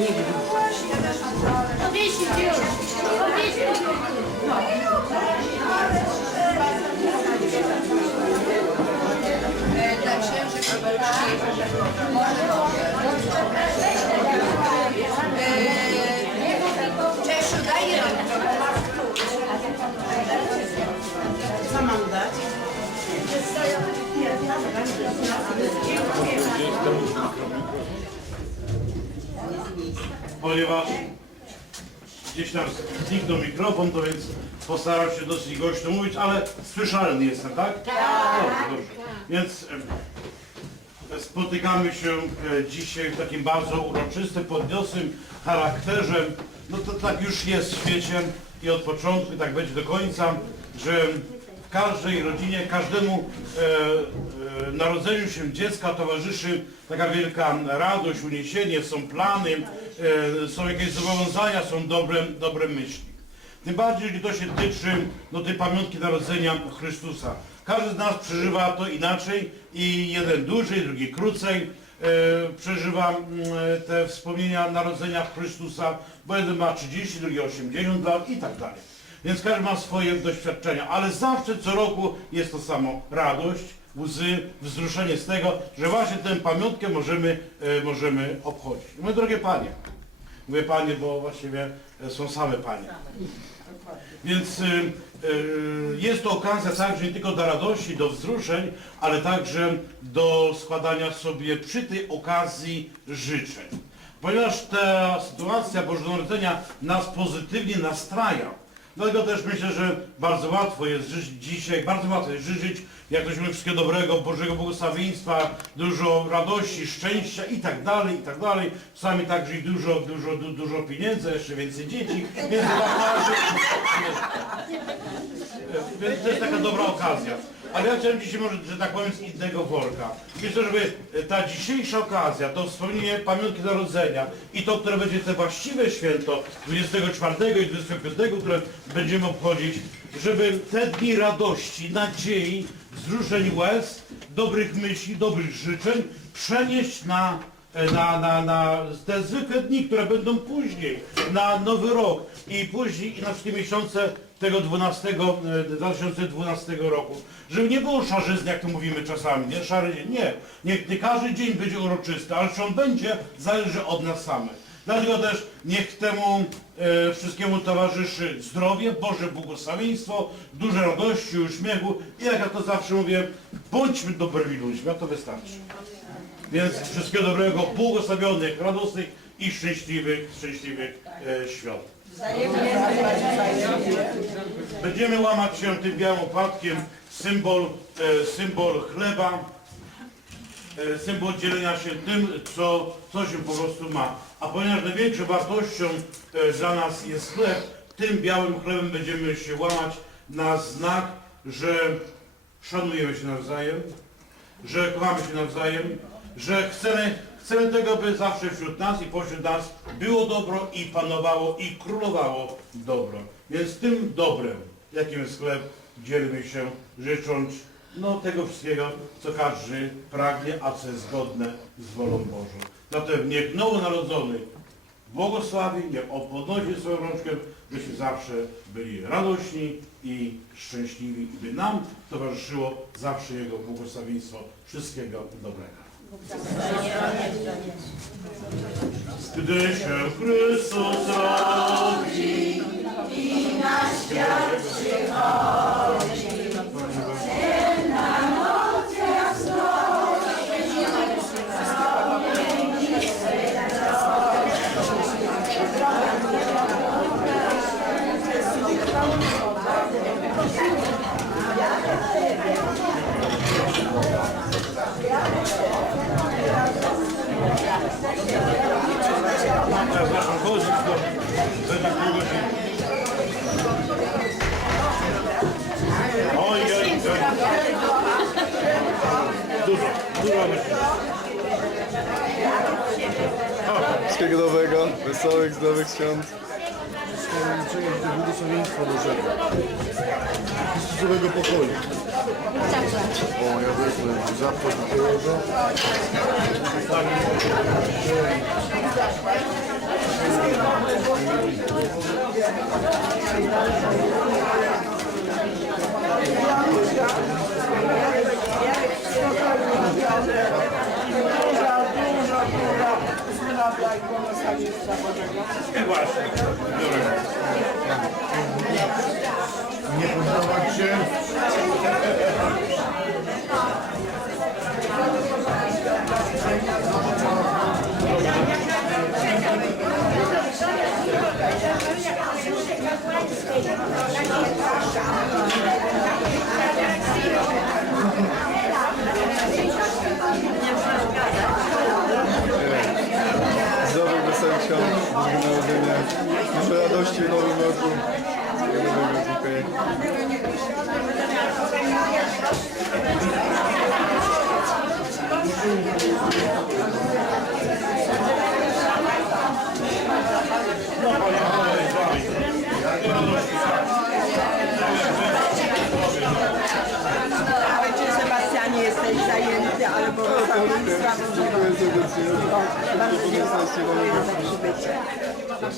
Powiesić ponieważ gdzieś tam zniknął mikrofon, to więc postaram się dosyć głośno mówić, ale słyszalny jestem, tak? Tak. Dobrze, dobrze. Więc spotykamy się e, dzisiaj w takim bardzo uroczystym, podniosłym charakterze. No to tak już jest w świecie i od początku, i tak będzie do końca, że każdej rodzinie, każdemu e, e, narodzeniu się dziecka towarzyszy taka wielka radość, uniesienie, są plany, e, są jakieś zobowiązania, są dobre, dobre myśli. Tym bardziej, jeżeli to się tyczy no, tej pamiątki narodzenia Chrystusa. Każdy z nas przeżywa to inaczej i jeden dłużej, drugi krócej e, przeżywa te wspomnienia narodzenia Chrystusa, bo jeden ma 30, drugi 80 lat i tak dalej. Więc każdy ma swoje doświadczenia, ale zawsze co roku jest to samo radość, łzy, wzruszenie z tego, że właśnie tę pamiątkę możemy, e, możemy obchodzić. Moje drogie Panie, mówię Panie, bo właściwie e, są same Panie. Więc y, y, jest to okazja także nie tylko do radości, do wzruszeń, ale także do składania sobie przy tej okazji życzeń. Ponieważ ta sytuacja Bożego Narodzenia nas pozytywnie nastraja, dlatego też myślę, że bardzo łatwo jest żyć dzisiaj, bardzo łatwo jest żyć, jak to się mówi, wszystkiego dobrego, Bożego błogosławieństwa, dużo radości, szczęścia i tak dalej, i tak dalej. Czasami także i dużo, dużo, du, dużo pieniędzy, jeszcze więcej dzieci, więc to jest taka dobra okazja. Ale ja chciałem dzisiaj może, że tak powiem, z innego worka. Myślę, żeby ta dzisiejsza okazja, to wspomnienie pamiątki narodzenia i to, które będzie te właściwe święto 24 i 25, które będziemy obchodzić, żeby te dni radości, nadziei, wzruszeń łez, dobrych myśli, dobrych życzeń przenieść na na, na, na te zwykłe dni, które będą później, na nowy rok i później i na wszystkie miesiące tego 12, e, 2012 roku. Żeby nie było szarzyzny, jak to mówimy czasami, nie? Szary. Nie. Niech nie każdy dzień będzie uroczysty, ale czy on będzie, zależy od nas samych. Dlatego też niech temu e, wszystkiemu towarzyszy zdrowie, Boże błogosławieństwo, duże radości, uśmiechu i jak ja to zawsze mówię, bądźmy dobrymi ludźmi, a to wystarczy. Więc wszystkiego dobrego, błogosławionych, radosnych i szczęśliwych, szczęśliwych e, świąt. Będziemy łamać się tym białym opłatkiem, symbol, e, symbol chleba, e, symbol dzielenia się tym, co, co się po prostu ma. A ponieważ największą wartością e, dla nas jest chleb, tym białym chlebem będziemy się łamać na znak, że szanujemy się nawzajem, że kochamy się nawzajem, że chcemy, chcemy tego, by zawsze wśród nas i pośród nas było dobro i panowało i królowało dobro. Więc tym dobrem, jakim jest chleb, dzielimy się, życząc no, tego wszystkiego, co każdy pragnie, a co jest zgodne z wolą Bożą. Zatem niech nowonarodzony błogosławi, niech podnosi swoją rączkę, byśmy zawsze byli radośni i szczęśliwi by nam towarzyszyło zawsze Jego błogosławieństwo. Wszystkiego dobrego. Gdy się Chrystus rodzi i na świat przychodzi, Oj, oj, oj. Dużo, dużo myśli. Wszystkiego dobrego, wesołych, zdrowych świąt. Gdy błogosławieństwa Bożego. Chrystusowego pokoju. O, ja wezmę zapłat do Boże. I właśnie. Biorę. Nie poddawać się. Zdrowych, wesołych świąt, Bożego Narodzenia. Dużo radości w nowym roku. Wszystkiego dobrego, dziękuję. Ojcze Sebastianie jesteś zajęty, ale błogosławieństwa Bożego. Dziękuję serdecznie. Bardzo Wszystkiego dziękuję nowego. za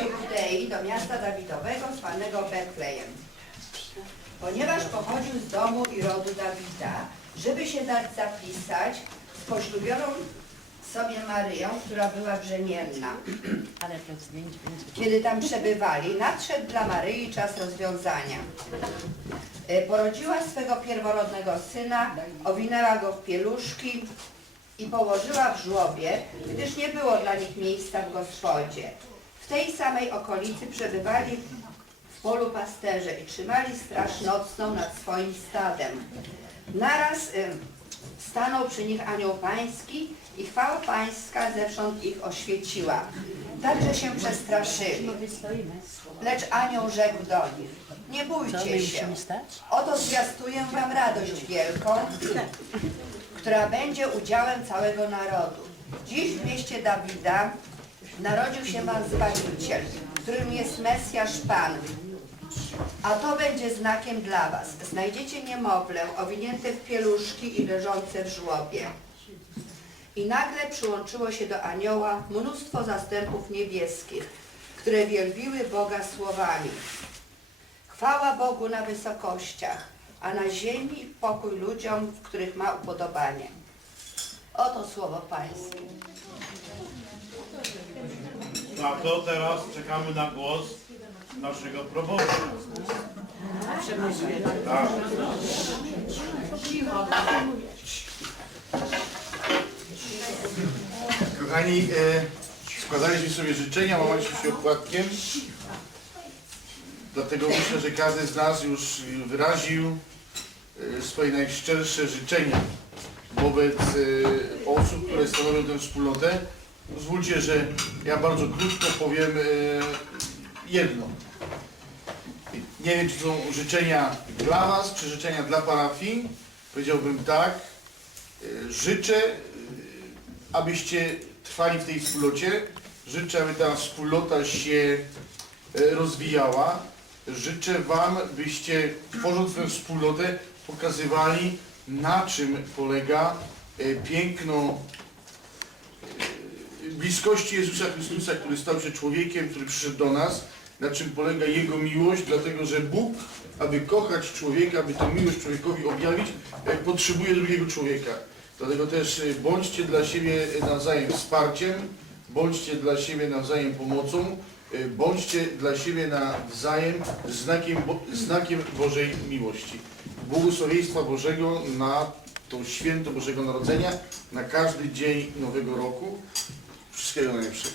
Judei do miasta Dawidowego zwanego Betlejem. Ponieważ pochodził z domu i rodu Dawida, żeby się dać zapisać, z poślubioną sobie Maryją, która była brzemienna. Kiedy tam przebywali, nadszedł dla Maryi czas rozwiązania. E, Porodziła swego pierworodnego syna, owinęła go w pieluszki i położyła w żłobie, gdyż nie było dla nich miejsca w gospodzie. W tej samej okolicy przebywali w polu pasterze i trzymali straż nocną nad swoim stadem. Naraz stanął przy nich anioł pański i chwała pańska zewsząd ich oświeciła. Także się przestraszyli. Lecz anioł rzekł do nich, nie bójcie się. Oto zwiastuję wam radość wielką, która będzie udziałem całego narodu. Dziś w mieście Dawida narodził się wam Zbawiciel, którym jest Mesjasz Pan. A to będzie znakiem dla was. Znajdziecie niemowlę owinięte w pieluszki i leżące w żłobie. I nagle przyłączyło się do anioła mnóstwo zastępów niebieskich, które wielbiły Boga słowami. Chwała Bogu na wysokościach, a na ziemi pokój ludziom, w których ma upodobanie. Oto słowo Pańskie. A to teraz czekamy na głos naszego proboszcza. Tak. Kochani, e, składaliśmy sobie życzenia, łamaliśmy się opłatkiem. Dlatego myślę, że każdy z nas już wyraził e, swoje najszczersze życzenia wobec e, osób, które stanowią tę wspólnotę. Pozwólcie, że ja bardzo krótko powiem e, jedno. Nie wiem, czy są życzenia dla Was, czy życzenia dla parafii. Powiedziałbym tak. E, Życzę, e, abyście trwali w tej wspólnocie. Życzę, aby ta wspólnota się e, rozwijała. Życzę Wam, byście tworząc tę wspólnotę pokazywali, na czym polega piękno bliskości Jezusa Chrystusa, który stał się człowiekiem, który przyszedł do nas, na czym polega Jego miłość, dlatego że Bóg, aby kochać człowieka, aby tę miłość człowiekowi objawić, e, potrzebuje drugiego człowieka. Dlatego też e, bądźcie dla siebie nawzajem wsparciem, bądźcie dla siebie nawzajem pomocą, e, bądźcie dla siebie nawzajem znakiem, Bo- znakiem Bożej miłości. Błogosławieństwa Bożego na to święto Bożego Narodzenia, na każdy dzień Nowego Roku. Wszystkiego najlepszego.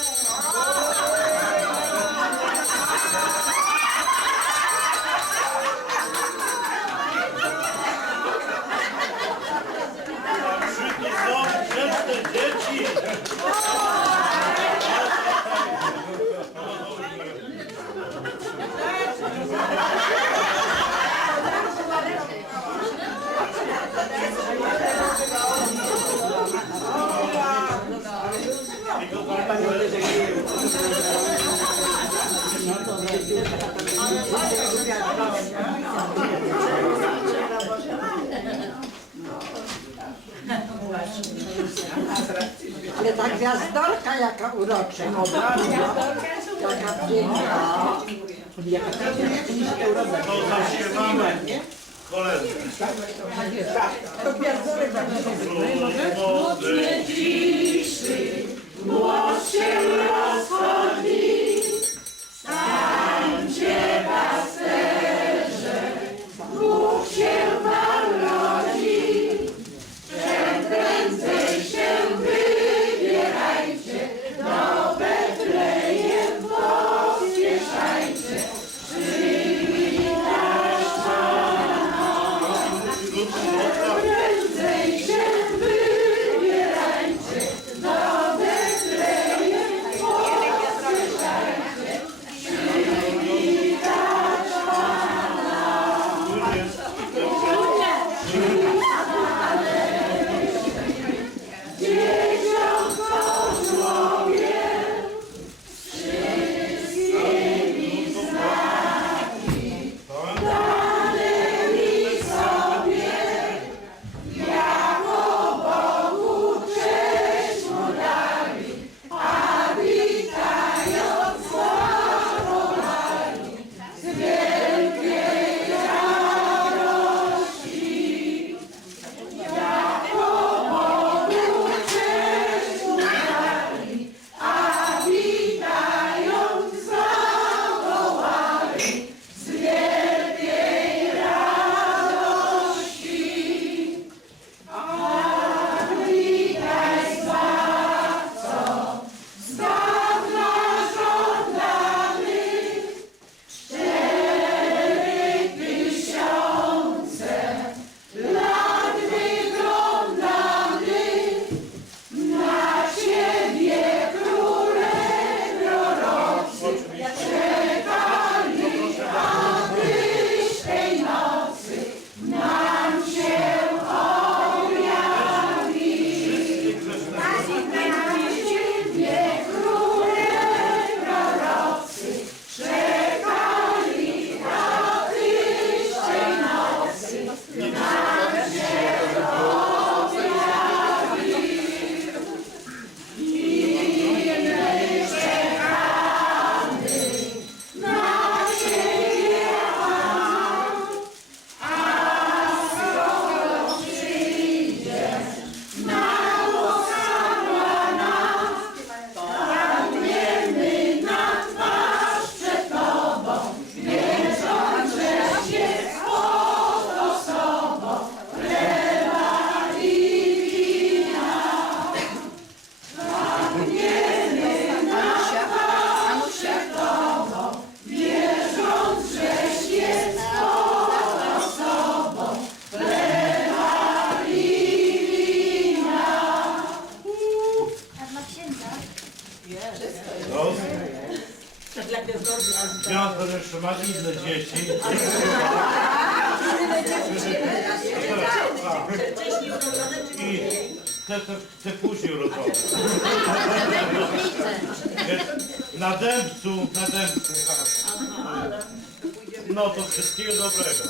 ta gwiazdorka jaka urocza. Jaka piękna. To zaśpiewamy koledzy. To gwiazdorek Młody Anusia, Gwiazdo jeszcze ma inne dzieci. I te, te, te później urodzone. Więc Na dębcu, na dębcu. tak. No to wszystkiego dobrego.